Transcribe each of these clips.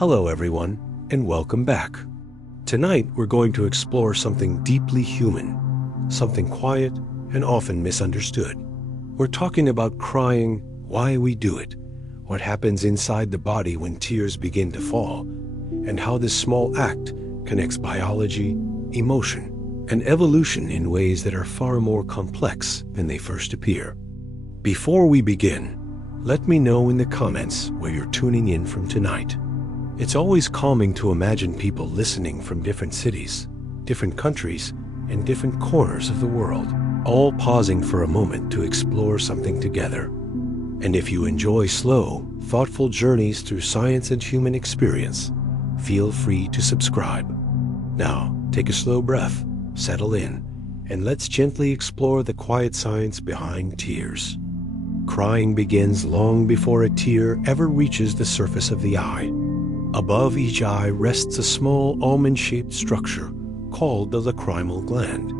Hello everyone, and welcome back. Tonight we're going to explore something deeply human, something quiet and often misunderstood. We're talking about crying, why we do it, what happens inside the body when tears begin to fall, and how this small act connects biology, emotion, and evolution in ways that are far more complex than they first appear. Before we begin, let me know in the comments where you're tuning in from tonight. It's always calming to imagine people listening from different cities, different countries, and different corners of the world, all pausing for a moment to explore something together. And if you enjoy slow, thoughtful journeys through science and human experience, feel free to subscribe. Now, take a slow breath, settle in, and let's gently explore the quiet science behind tears. Crying begins long before a tear ever reaches the surface of the eye. Above each eye rests a small almond-shaped structure called the lacrimal gland.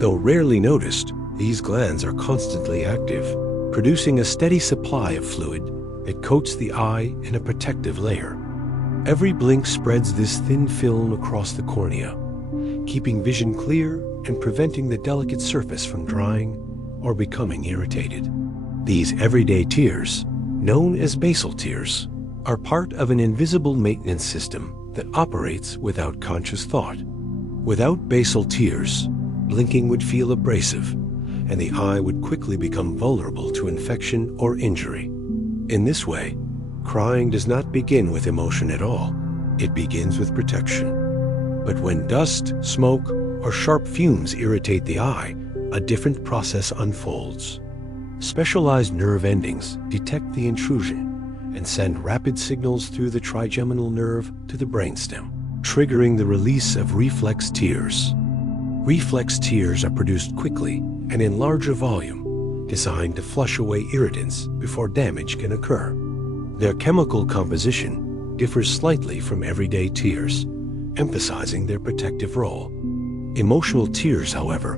Though rarely noticed, these glands are constantly active, producing a steady supply of fluid that coats the eye in a protective layer. Every blink spreads this thin film across the cornea, keeping vision clear and preventing the delicate surface from drying or becoming irritated. These everyday tears, known as basal tears, are part of an invisible maintenance system that operates without conscious thought. Without basal tears, blinking would feel abrasive, and the eye would quickly become vulnerable to infection or injury. In this way, crying does not begin with emotion at all. It begins with protection. But when dust, smoke, or sharp fumes irritate the eye, a different process unfolds. Specialized nerve endings detect the intrusion and send rapid signals through the trigeminal nerve to the brainstem, triggering the release of reflex tears. Reflex tears are produced quickly and in larger volume, designed to flush away irritants before damage can occur. Their chemical composition differs slightly from everyday tears, emphasizing their protective role. Emotional tears, however,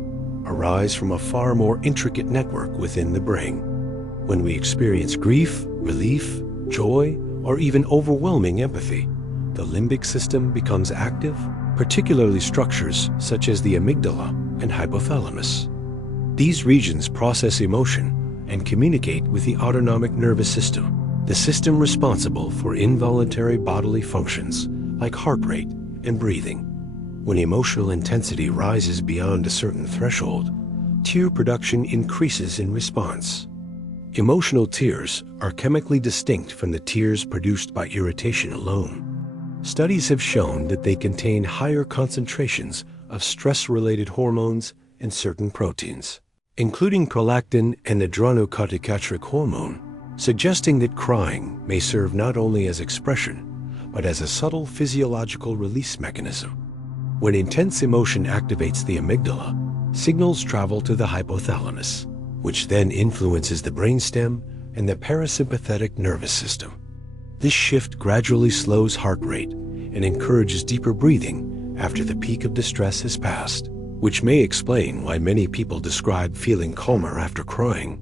arise from a far more intricate network within the brain. When we experience grief, relief, joy, or even overwhelming empathy, the limbic system becomes active, particularly structures such as the amygdala and hypothalamus. These regions process emotion and communicate with the autonomic nervous system, the system responsible for involuntary bodily functions like heart rate and breathing. When emotional intensity rises beyond a certain threshold, tear production increases in response. Emotional tears are chemically distinct from the tears produced by irritation alone. Studies have shown that they contain higher concentrations of stress-related hormones and certain proteins, including prolactin and adrenocorticotropic hormone, suggesting that crying may serve not only as expression, but as a subtle physiological release mechanism. When intense emotion activates the amygdala, signals travel to the hypothalamus, which then influences the brainstem and the parasympathetic nervous system. This shift gradually slows heart rate and encourages deeper breathing after the peak of distress has passed, which may explain why many people describe feeling calmer after crying.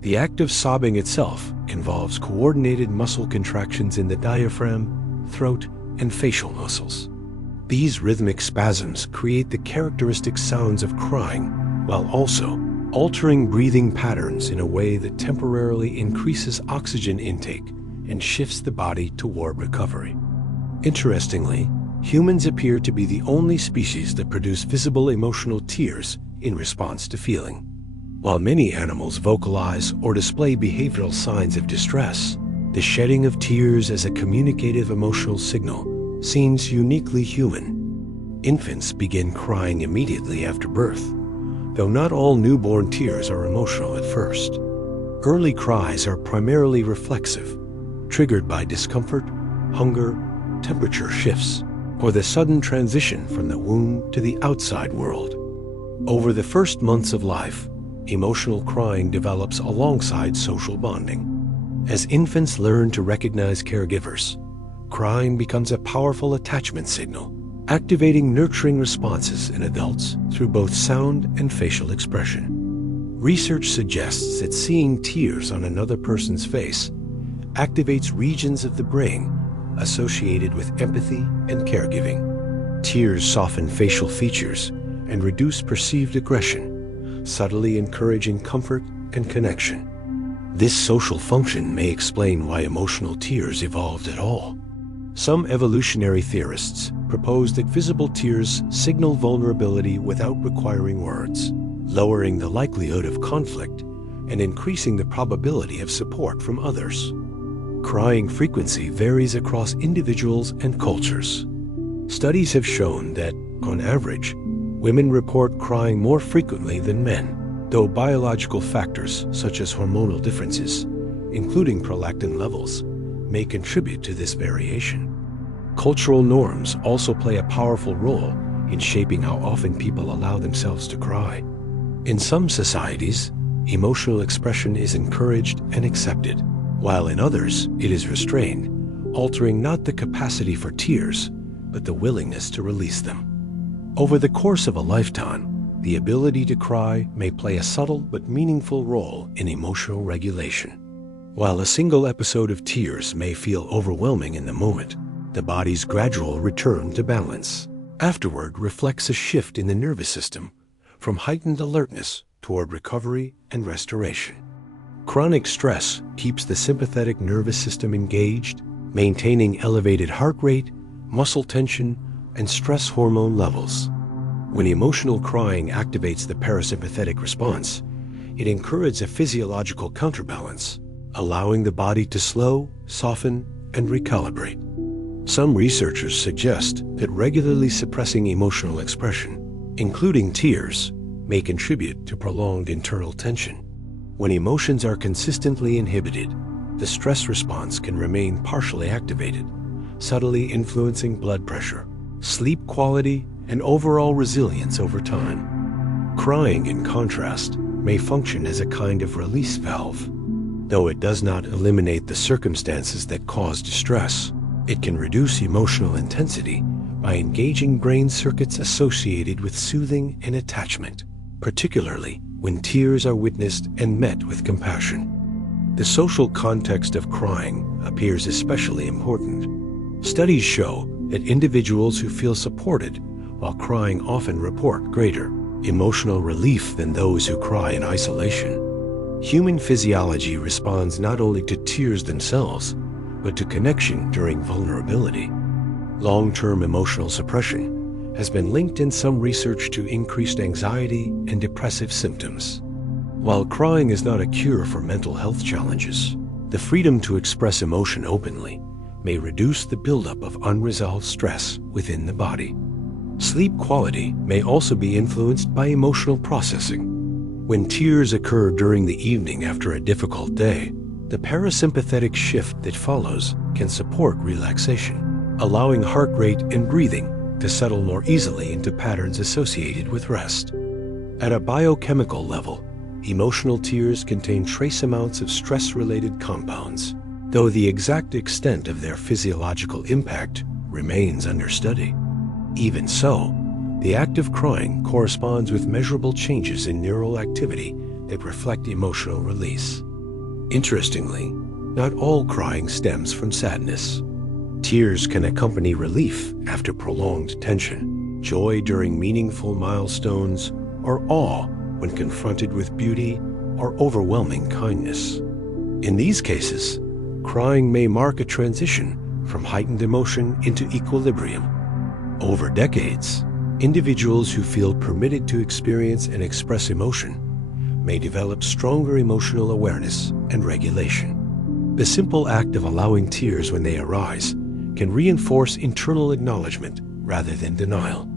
The act of sobbing itself involves coordinated muscle contractions in the diaphragm, throat, and facial muscles. These rhythmic spasms create the characteristic sounds of crying, while also altering breathing patterns in a way that temporarily increases oxygen intake and shifts the body toward recovery. Interestingly, humans appear to be the only species that produce visible emotional tears in response to feeling. While many animals vocalize or display behavioral signs of distress, the shedding of tears as a communicative emotional signal seems uniquely human. Infants begin crying immediately after birth, though not all newborn tears are emotional at first. Early cries are primarily reflexive, triggered by discomfort, hunger, temperature shifts, or the sudden transition from the womb to the outside world. Over the first months of life, emotional crying develops alongside social bonding. As infants learn to recognize caregivers, crying becomes a powerful attachment signal, activating nurturing responses in adults through both sound and facial expression. Research suggests that seeing tears on another person's face activates regions of the brain associated with empathy and caregiving. Tears soften facial features and reduce perceived aggression, subtly encouraging comfort and connection. This social function may explain why emotional tears evolved at all. Some evolutionary theorists propose that visible tears signal vulnerability without requiring words, lowering the likelihood of conflict and increasing the probability of support from others. Crying frequency varies across individuals and cultures. Studies have shown that, on average, women report crying more frequently than men, though biological factors such as hormonal differences, including prolactin levels, may contribute to this variation. Cultural norms also play a powerful role in shaping how often people allow themselves to cry. In some societies, emotional expression is encouraged and accepted, while in others it is restrained, altering not the capacity for tears, but the willingness to release them. Over the course of a lifetime, the ability to cry may play a subtle but meaningful role in emotional regulation. While a single episode of tears may feel overwhelming in the moment, the body's gradual return to balance afterward reflects a shift in the nervous system from heightened alertness toward recovery and restoration. Chronic stress keeps the sympathetic nervous system engaged, maintaining elevated heart rate, muscle tension, and stress hormone levels. When emotional crying activates the parasympathetic response, it encourages a physiological counterbalance, allowing the body to slow, soften, and recalibrate. Some researchers suggest that regularly suppressing emotional expression, including tears, may contribute to prolonged internal tension. When emotions are consistently inhibited, the stress response can remain partially activated, subtly influencing blood pressure, sleep quality, and overall resilience over time. Crying, in contrast, may function as a kind of release valve. Though it does not eliminate the circumstances that cause distress, it can reduce emotional intensity by engaging brain circuits associated with soothing and attachment, particularly when tears are witnessed and met with compassion. The social context of crying appears especially important. Studies show that individuals who feel supported while crying often report greater emotional relief than those who cry in isolation. Human physiology responds not only to tears themselves, but to connection during vulnerability. Long-term emotional suppression has been linked in some research to increased anxiety and depressive symptoms. While crying is not a cure for mental health challenges, the freedom to express emotion openly may reduce the buildup of unresolved stress within the body. Sleep quality may also be influenced by emotional processing. When tears occur during the evening after a difficult day, the parasympathetic shift that follows can support relaxation, allowing heart rate and breathing to settle more easily into patterns associated with rest. At a biochemical level, emotional tears contain trace amounts of stress-related compounds, though the exact extent of their physiological impact remains under study. Even so, the act of crying corresponds with measurable changes in neural activity that reflect emotional release. Interestingly, not all crying stems from sadness. Tears can accompany relief after prolonged tension, joy during meaningful milestones, or awe when confronted with beauty or overwhelming kindness. In these cases, crying may mark a transition from heightened emotion into equilibrium. Over decades, individuals who feel permitted to experience and express emotion may develop stronger emotional awareness and regulation. The simple act of allowing tears when they arise can reinforce internal acknowledgement rather than denial.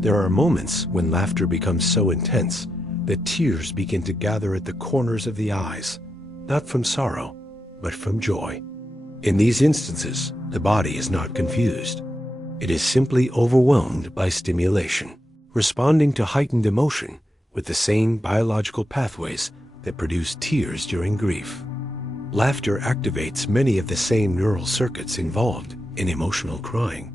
There are moments when laughter becomes so intense that tears begin to gather at the corners of the eyes, not from sorrow, but from joy. In these instances, the body is not confused. It is simply overwhelmed by stimulation, responding to heightened emotion with the same biological pathways that produce tears during grief. Laughter activates many of the same neural circuits involved in emotional crying.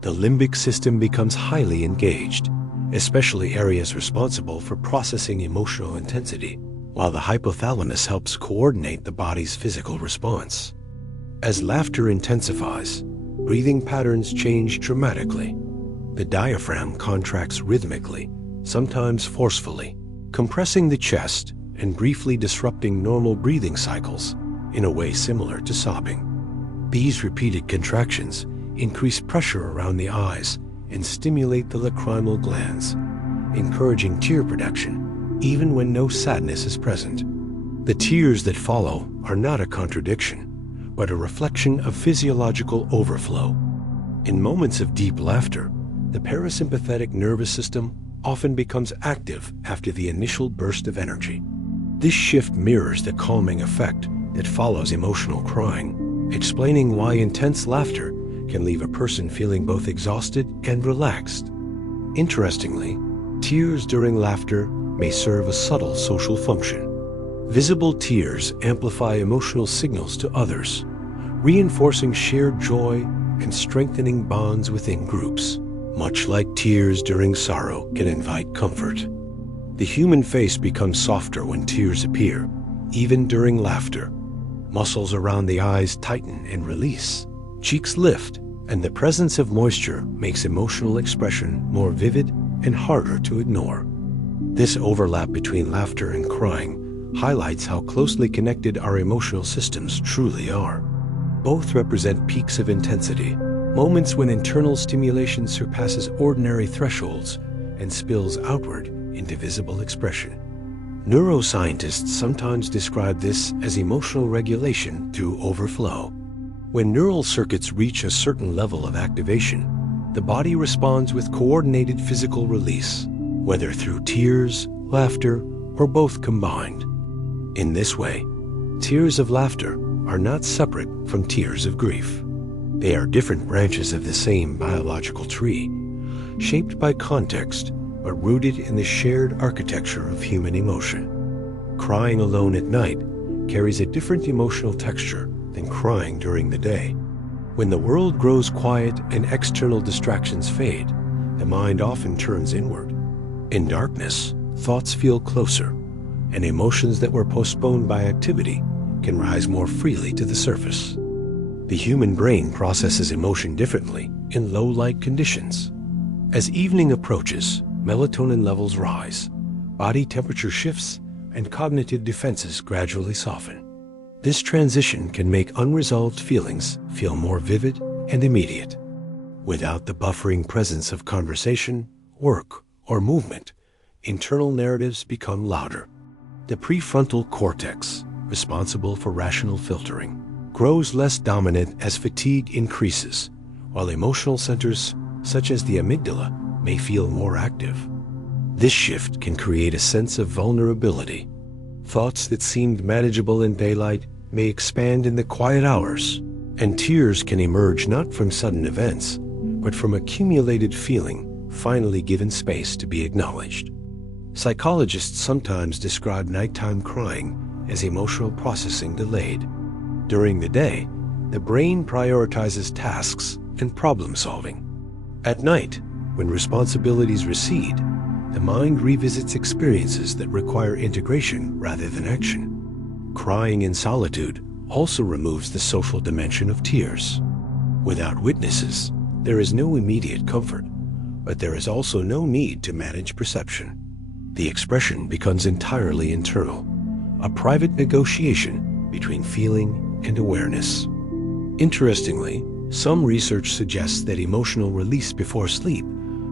The limbic system becomes highly engaged, especially areas responsible for processing emotional intensity, while the hypothalamus helps coordinate the body's physical response. As laughter intensifies, breathing patterns change dramatically. The diaphragm contracts rhythmically, sometimes forcefully, compressing the chest and briefly disrupting normal breathing cycles in a way similar to sobbing. These repeated contractions increase pressure around the eyes and stimulate the lacrimal glands, encouraging tear production even when no sadness is present. The tears that follow are not a contradiction, but a reflection of physiological overflow. In moments of deep laughter, the parasympathetic nervous system often becomes active after the initial burst of energy. This shift mirrors the calming effect that follows emotional crying, explaining why intense laughter can leave a person feeling both exhausted and relaxed. Interestingly, tears during laughter may serve a subtle social function. Visible tears amplify emotional signals to others, reinforcing shared joy and strengthening bonds within groups. Much like tears during sorrow can invite comfort. The human face becomes softer when tears appear, even during laughter. Muscles around the eyes tighten and release, cheeks lift, and the presence of moisture makes emotional expression more vivid and harder to ignore. This overlap between laughter and crying highlights how closely connected our emotional systems truly are. Both represent peaks of intensity, moments when internal stimulation surpasses ordinary thresholds and spills outward into visible expression. Neuroscientists sometimes describe this as emotional regulation through overflow. When neural circuits reach a certain level of activation, the body responds with coordinated physical release, whether through tears, laughter, or both combined. In this way, tears of laughter are not separate from tears of grief. They are different branches of the same biological tree, shaped by context but rooted in the shared architecture of human emotion. Crying alone at night carries a different emotional texture than crying during the day. When the world grows quiet and external distractions fade, the mind often turns inward. In darkness, thoughts feel closer, and emotions that were postponed by activity can rise more freely to the surface. The human brain processes emotion differently in low-light conditions. As evening approaches, melatonin levels rise, body temperature shifts, and cognitive defenses gradually soften. This transition can make unresolved feelings feel more vivid and immediate. Without the buffering presence of conversation, work, or movement, internal narratives become louder. The prefrontal cortex, responsible for rational filtering, grows less dominant as fatigue increases, while emotional centers, such as the amygdala, may feel more active. This shift can create a sense of vulnerability. Thoughts that seemed manageable in daylight may expand in the quiet hours, and tears can emerge not from sudden events, but from accumulated feeling finally given space to be acknowledged. Psychologists sometimes describe nighttime crying as emotional processing delayed. During the day, the brain prioritizes tasks and problem solving. At night, when responsibilities recede, the mind revisits experiences that require integration rather than action. Crying in solitude also removes the social dimension of tears. Without witnesses, there is no immediate comfort, but there is also no need to manage perception. The expression becomes entirely internal, a private negotiation between feeling and awareness. Interestingly, some research suggests that emotional release before sleep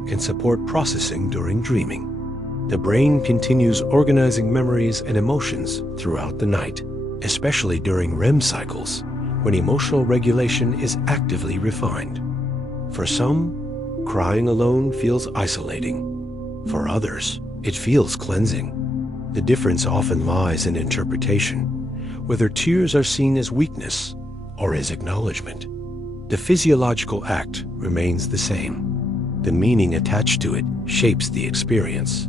can support processing during dreaming. The brain continues organizing memories and emotions throughout the night, especially during REM cycles, when emotional regulation is actively refined. For some, crying alone feels isolating. For others, it feels cleansing. The difference often lies in interpretation, whether tears are seen as weakness or as acknowledgement. The physiological act remains the same. The meaning attached to it shapes the experience.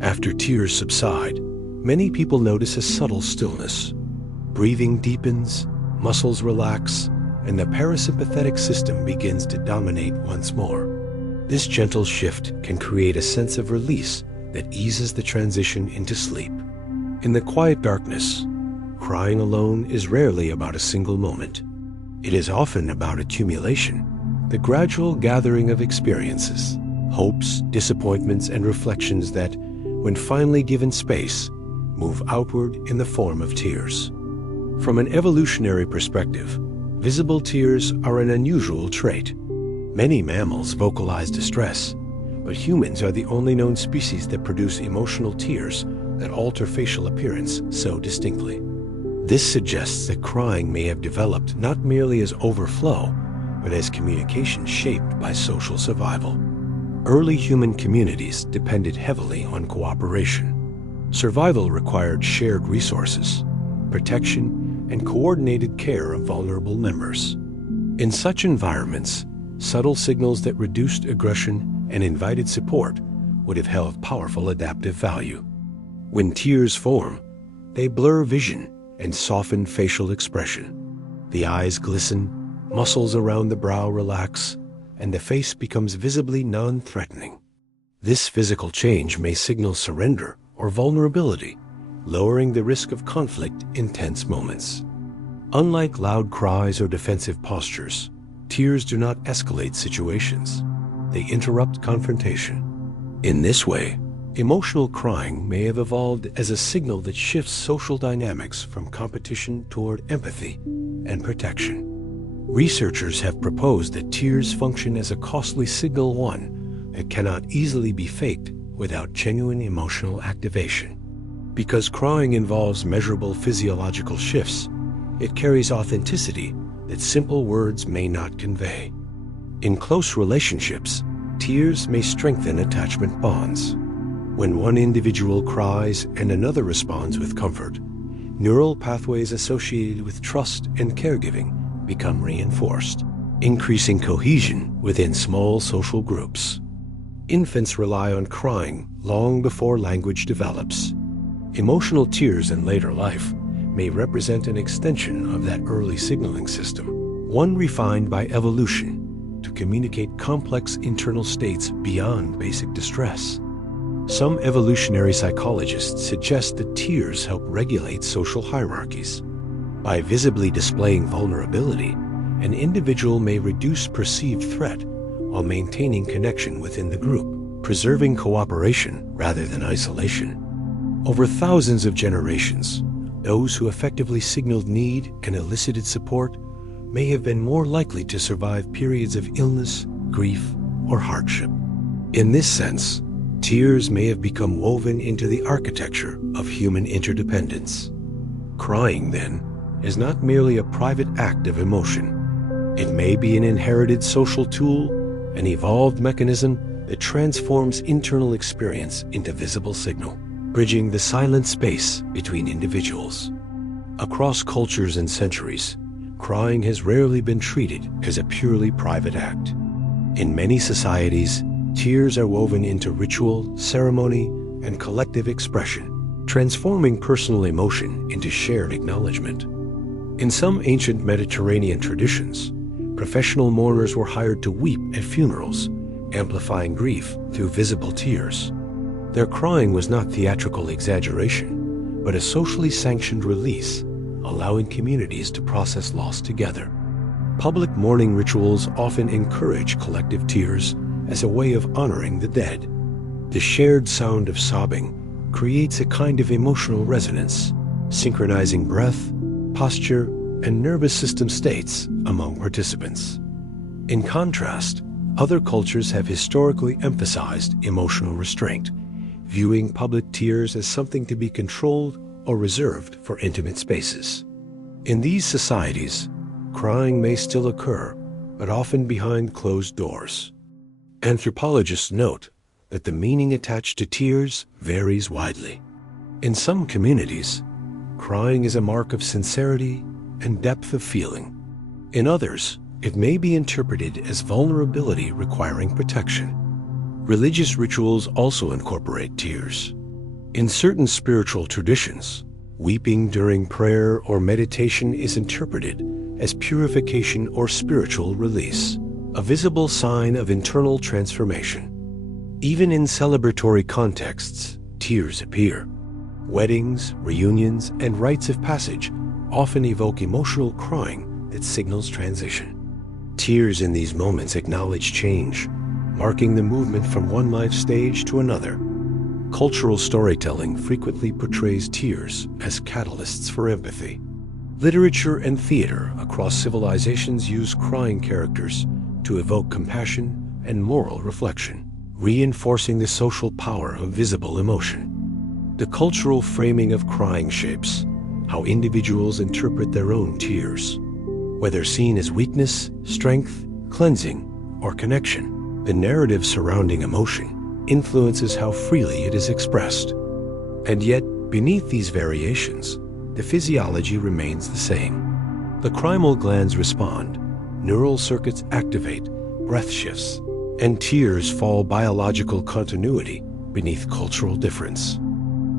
After tears subside, many people notice a subtle stillness. Breathing deepens, muscles relax, and the parasympathetic system begins to dominate once more. This gentle shift can create a sense of release that eases the transition into sleep. In the quiet darkness, crying alone is rarely about a single moment. It is often about accumulation, the gradual gathering of experiences, hopes, disappointments, and reflections that, when finally given space, move outward in the form of tears. From an evolutionary perspective, visible tears are an unusual trait. Many mammals vocalize distress, but humans are the only known species that produce emotional tears that alter facial appearance so distinctly. This suggests that crying may have developed not merely as overflow, but as communication shaped by social survival. Early human communities depended heavily on cooperation. Survival required shared resources, protection, and coordinated care of vulnerable members. In such environments, subtle signals that reduced aggression and invited support would have held powerful adaptive value. When tears form, they blur vision and soften facial expression. The eyes glisten, muscles around the brow relax, and the face becomes visibly non-threatening. This physical change may signal surrender or vulnerability, lowering the risk of conflict in tense moments. Unlike loud cries or defensive postures, tears do not escalate situations. They interrupt confrontation. In this way, emotional crying may have evolved as a signal that shifts social dynamics from competition toward empathy and protection. Researchers have proposed that tears function as a costly signal, one that cannot easily be faked without genuine emotional activation. Because crying involves measurable physiological shifts, it carries authenticity that simple words may not convey. In close relationships, tears may strengthen attachment bonds. When one individual cries and another responds with comfort, neural pathways associated with trust and caregiving become reinforced, increasing cohesion within small social groups. Infants rely on crying long before language develops. Emotional tears in later life may represent an extension of that early signaling system, one refined by evolution to communicate complex internal states beyond basic distress. Some evolutionary psychologists suggest that tears help regulate social hierarchies. By visibly displaying vulnerability, an individual may reduce perceived threat while maintaining connection within the group, preserving cooperation rather than isolation. Over thousands of generations, those who effectively signaled need and elicited support may have been more likely to survive periods of illness, grief, or hardship. In this sense, tears may have become woven into the architecture of human interdependence. Crying, then, is not merely a private act of emotion. It may be an inherited social tool, an evolved mechanism that transforms internal experience into visible signal, bridging the silent space between individuals. Across cultures and centuries, crying has rarely been treated as a purely private act. In many societies, tears are woven into ritual, ceremony, and collective expression, transforming personal emotion into shared acknowledgement. In some ancient Mediterranean traditions, professional mourners were hired to weep at funerals, amplifying grief through visible tears. Their crying was not theatrical exaggeration, but a socially sanctioned release, allowing communities to process loss together. Public mourning rituals often encourage collective tears as a way of honoring the dead. The shared sound of sobbing creates a kind of emotional resonance, synchronizing breath, posture, and nervous system states among participants. In contrast, other cultures have historically emphasized emotional restraint, viewing public tears as something to be controlled or reserved for intimate spaces. In these societies, crying may still occur, but often behind closed doors. Anthropologists note that the meaning attached to tears varies widely. In some communities, crying is a mark of sincerity and depth of feeling. In others, it may be interpreted as vulnerability requiring protection. Religious rituals also incorporate tears. In certain spiritual traditions, weeping during prayer or meditation is interpreted as purification or spiritual release, a visible sign of internal transformation. Even in celebratory contexts, tears appear. Weddings, reunions, and rites of passage often evoke emotional crying that signals transition. Tears in these moments acknowledge change, marking the movement from one life stage to another. Cultural storytelling frequently portrays tears as catalysts for empathy. Literature and theater across civilizations use crying characters to evoke compassion and moral reflection, reinforcing the social power of visible emotion. The cultural framing of crying shapes how individuals interpret their own tears. Whether seen as weakness, strength, cleansing, or connection, the narrative surrounding emotion influences how freely it is expressed. And yet, beneath these variations, the physiology remains the same. Lacrimal glands respond, neural circuits activate, breath shifts, and tears follow biological continuity beneath cultural difference.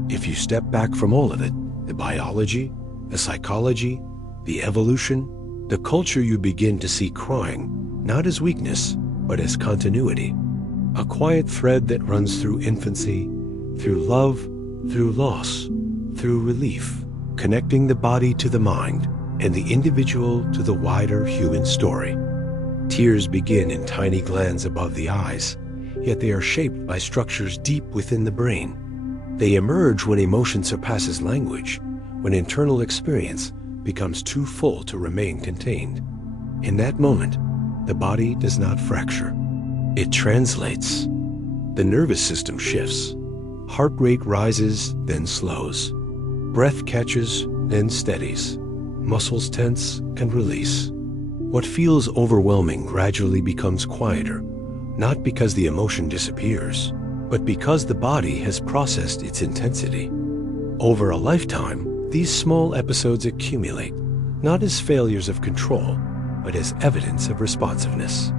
If you step back from all of it, the biology, the psychology, the evolution, the culture, you begin to see crying not as weakness, but as continuity. A quiet thread that runs through infancy, through love, through loss, through relief, connecting the body to the mind and the individual to the wider human story. Tears begin in tiny glands above the eyes, yet they are shaped by structures deep within the brain. They emerge when emotion surpasses language, when internal experience becomes too full to remain contained. In that moment, the body does not fracture. It translates. The nervous system shifts. Heart rate rises, then slows. Breath catches, then steadies. Muscles tense and release. What feels overwhelming gradually becomes quieter, not because the emotion disappears, but because the body has processed its intensity. Over a lifetime, these small episodes accumulate, not as failures of control, but as evidence of responsiveness.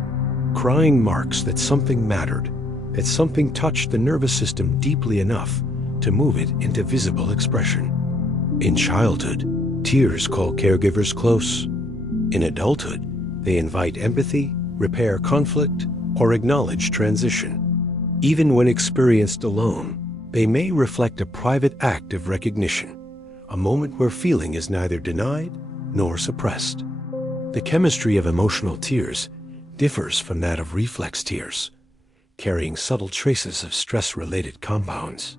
Crying marks that something mattered, that something touched the nervous system deeply enough to move it into visible expression. In childhood, tears call caregivers close. In adulthood, they invite empathy, repair conflict, or acknowledge transition. Even when experienced alone, they may reflect a private act of recognition, a moment where feeling is neither denied nor suppressed. The chemistry of emotional tears differs from that of reflex tears, carrying subtle traces of stress-related compounds.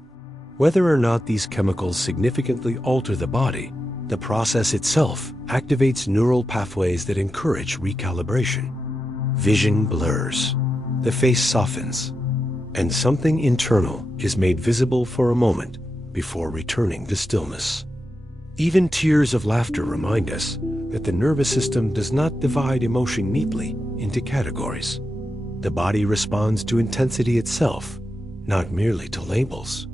Whether or not these chemicals significantly alter the body, the process itself activates neural pathways that encourage recalibration. Vision blurs, the face softens, and something internal is made visible for a moment before returning to stillness. Even tears of laughter remind us that the nervous system does not divide emotion neatly into categories. The body responds to intensity itself, not merely to labels.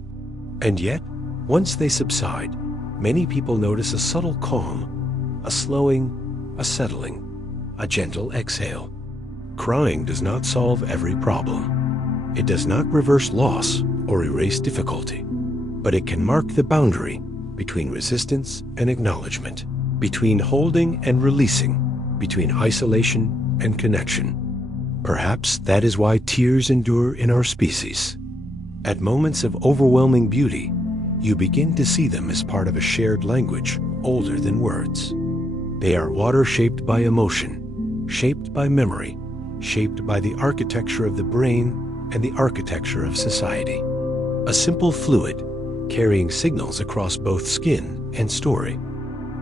And yet, once they subside, many people notice a subtle calm, a slowing, a settling, a gentle exhale. Crying does not solve every problem. It does not reverse loss or erase difficulty, but it can mark the boundary between resistance and acknowledgement, between holding and releasing, between isolation and connection. Perhaps that is why tears endure in our species. At moments of overwhelming beauty, you begin to see them as part of a shared language older than words. They are water shaped by emotion, shaped by memory, shaped by the architecture of the brain and the architecture of society. A simple fluid carrying signals across both skin and story.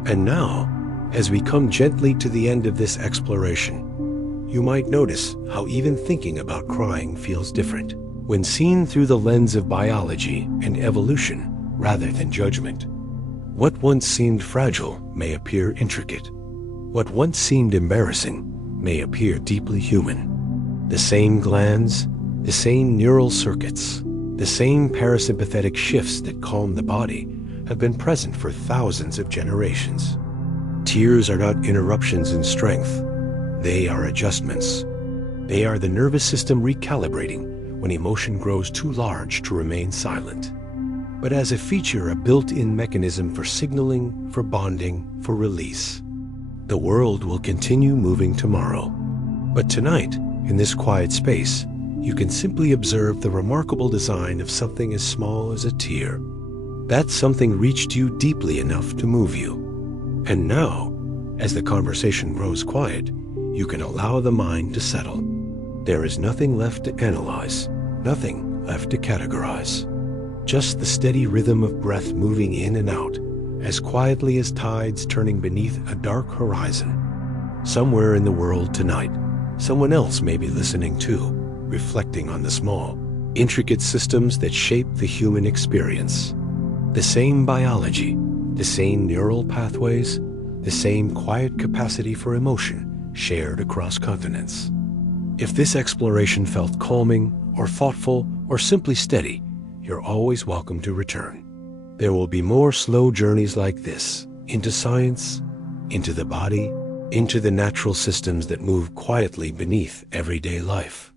And now, as we come gently to the end of this exploration, you might notice how even thinking about crying feels different when seen through the lens of biology and evolution rather than judgment. What once seemed fragile may appear intricate. What once seemed embarrassing may appear deeply human. The same glands, the same neural circuits, the same parasympathetic shifts that calm the body have been present for thousands of generations. Tears are not interruptions in strength. They are adjustments. They are the nervous system recalibrating when emotion grows too large to remain silent. But as a feature, a built-in mechanism for signaling, for bonding, for release. The world will continue moving tomorrow. But tonight, in this quiet space, you can simply observe the remarkable design of something as small as a tear. That something reached you deeply enough to move you. And now, As the conversation grows quiet, you can allow the mind to settle. There is nothing left to analyze, nothing left to categorize. Just the steady rhythm of breath moving in and out, as quietly as tides turning beneath a dark horizon. Somewhere in the world tonight, someone else may be listening too, reflecting on the small, intricate systems that shape the human experience. The same biology, the same neural pathways, the same quiet capacity for emotion shared across continents. If this exploration felt calming, or thoughtful, or simply steady, you're always welcome to return. There will be more slow journeys like this, into science, into the body, into the natural systems that move quietly beneath everyday life.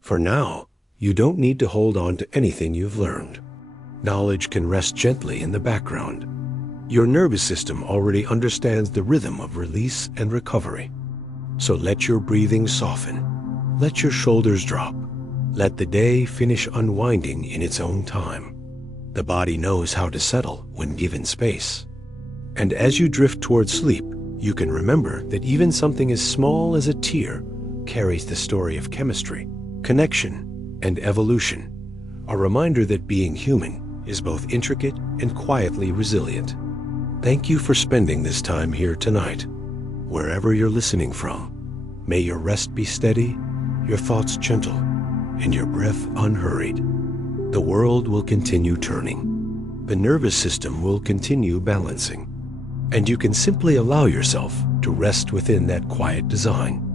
For now, you don't need to hold on to anything you've learned. Knowledge can rest gently in the background. Your nervous system already understands the rhythm of release and recovery. So let your breathing soften. Let your shoulders drop. Let the day finish unwinding in its own time. The body knows how to settle when given space. And as you drift towards sleep, you can remember that even something as small as a tear carries the story of chemistry, connection, and evolution, a reminder that being human is both intricate and quietly resilient. Thank you for spending this time here tonight. Wherever you're listening from, may your rest be steady, your thoughts gentle, and your breath unhurried. The world will continue turning. The nervous system will continue balancing. And you can simply allow yourself to rest within that quiet design.